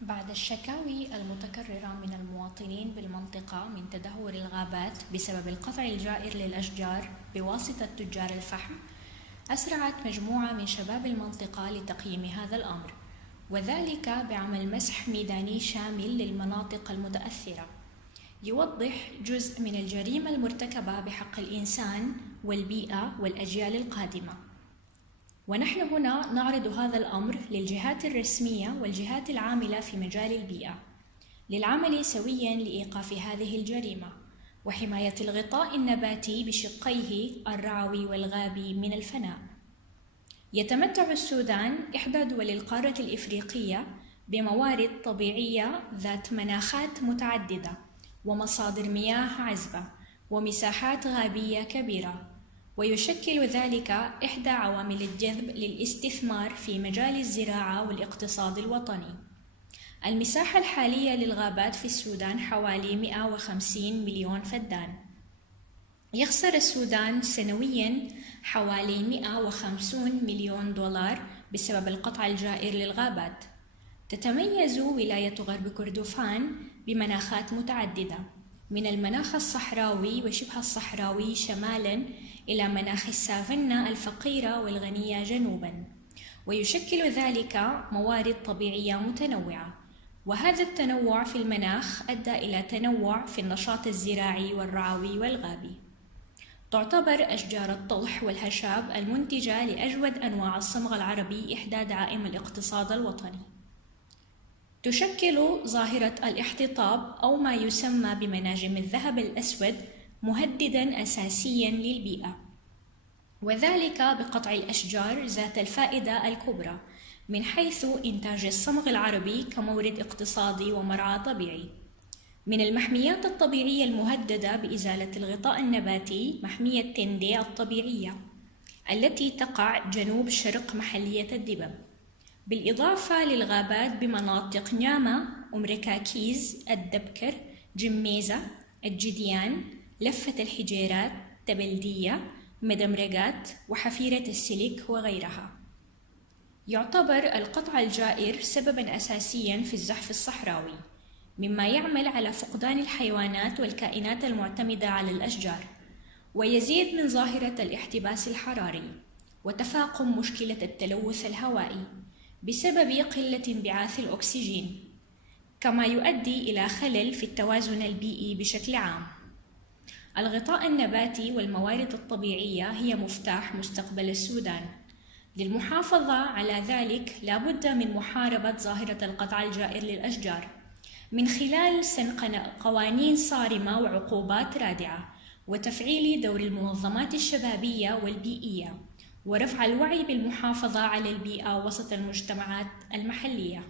بعد الشكاوي المتكررة من المواطنين بالمنطقة من تدهور الغابات بسبب القطع الجائر للأشجار بواسطة تجار الفحم، أسرعت مجموعة من شباب المنطقة لتقييم هذا الأمر، وذلك بعمل مسح ميداني شامل للمناطق المتأثرة يوضح جزء من الجريمة المرتكبة بحق الإنسان والبيئة والأجيال القادمة. ونحن هنا نعرض هذا الأمر للجهات الرسمية والجهات العاملة في مجال البيئة للعمل سوياً لإيقاف هذه الجريمة وحماية الغطاء النباتي بشقيه الرعوي والغابي من الفناء. يتمتع السودان إحدى دول القارة الإفريقية بموارد طبيعية ذات مناخات متعددة ومصادر مياه عذبة ومساحات غابية كبيرة، ويشكل ذلك إحدى عوامل الجذب للاستثمار في مجال الزراعة والاقتصاد الوطني. المساحة الحالية للغابات في السودان حوالي 150 مليون فدان. يخسر السودان سنوياً حوالي 150 مليون دولار بسبب القطع الجائر للغابات. تتميز ولاية غرب كردفان بمناخات متعددة، من المناخ الصحراوي وشبه الصحراوي شمالاً إلى مناخ السافانا الفقيرة والغنية جنوباً، ويشكل ذلك موارد طبيعية متنوعة، وهذا التنوع في المناخ أدى إلى تنوع في النشاط الزراعي والرعوي والغابي. تعتبر أشجار الطلح والهشاب المنتجة لأجود أنواع الصمغ العربي إحدى دعائم الاقتصاد الوطني. تشكل ظاهرة الاحتطاب أو ما يسمى بمناجم الذهب الأسود مهدداً أساسياً للبيئة، وذلك بقطع الأشجار ذات الفائدة الكبرى من حيث إنتاج الصمغ العربي كمورد اقتصادي ومرعى طبيعي. من المحميات الطبيعية المهددة بإزالة الغطاء النباتي محمية تندي الطبيعية التي تقع جنوب شرق محلية الدبب، بالإضافة للغابات بمناطق نياما، أمركاكيز، الدبكر، جميزة، الجديان، لفة الحجيرات، تبلدية، مدمرقات، وحفيرة السلك وغيرها. يعتبر القطع الجائر سبباً أساسياً في الزحف الصحراوي، مما يعمل على فقدان الحيوانات والكائنات المعتمدة على الأشجار، ويزيد من ظاهرة الاحتباس الحراري وتفاقم مشكلة التلوث الهوائي بسبب قلة انبعاث الأكسجين، كما يؤدي إلى خلل في التوازن البيئي بشكل عام. الغطاء النباتي والموارد الطبيعية هي مفتاح مستقبل السودان. للمحافظة على ذلك لا بد من محاربة ظاهرة القطع الجائر للأشجار من خلال سن قوانين صارمة وعقوبات رادعة، وتفعيل دور المنظمات الشبابية والبيئية، ورفع الوعي بالمحافظة على البيئة وسط المجتمعات المحلية.